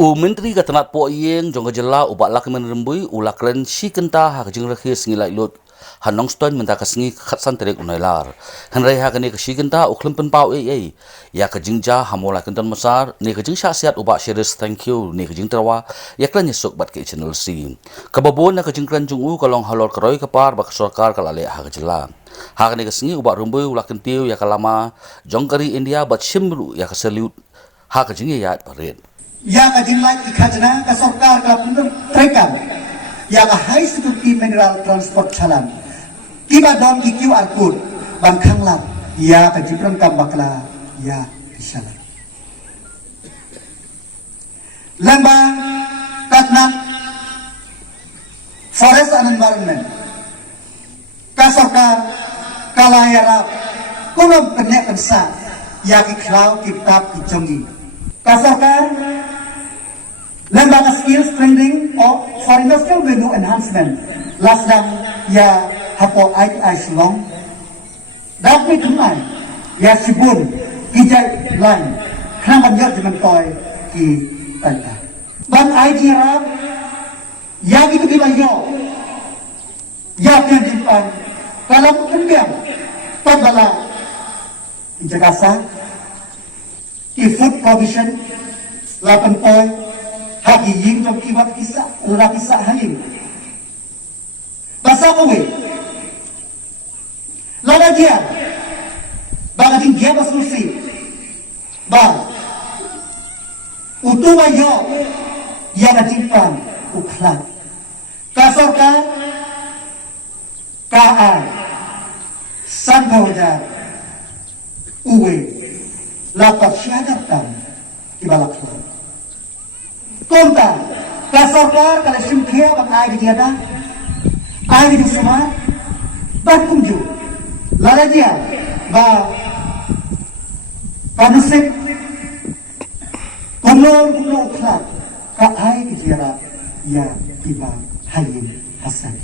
Menteri katanat po yeng jong jela ubak lak menrembui ulakren si kenta ha jing rakhi singilai lut hanong stoin menta kasingi khatsan terek unailar hanrai ha kane kasi kenta uklem pen pau ya ka jingja hamola kentan masar ne ka jing sya siat ubak shares thank you ne ka jing terwa ya klan yesuk bat ke channel C kababon na ka jing klan jung kalong halor kroi kapar bak sarkar kalale ha ka jela ha kane kasingi ubak rembui ulaken tiu ya kalama jongkari India bat shimru ya ka salute ha ka jing ya paret yang adilai ikajna ka sarkar ka pundum trekam yang high security mineral transport chalan kiba don ki QR code bang khanglat ya ka jipram kam bakla ya isala lamba katnat forest and environment ka sarkar kalayara kurum penek pensa ya ki klau kitab ki jongi ka sarkar lembaga skills training for industrial value enhancement lasdang ya hapo ai Shillong dakmi thumai ya sibun kijai line khaman ya jaman toy ki tanda ban ai jira ya gitu bilayo ya pian dipan kalau kemudian tabala Jakarta ki food provision 8 point hagi ying trong kibat kisah ura kisah halim basa kowe lada dia baga din dia basusi ba utuwa yo ya na timpan uklan kasorka kaa sangawaja uwe lapat syadatan ibalaklan konta ka sarkar kala simkhia bang ai diada ai di semua ban kunju laraja ba kanusip kuno khlat ka ai diada ya tiba hayin hasan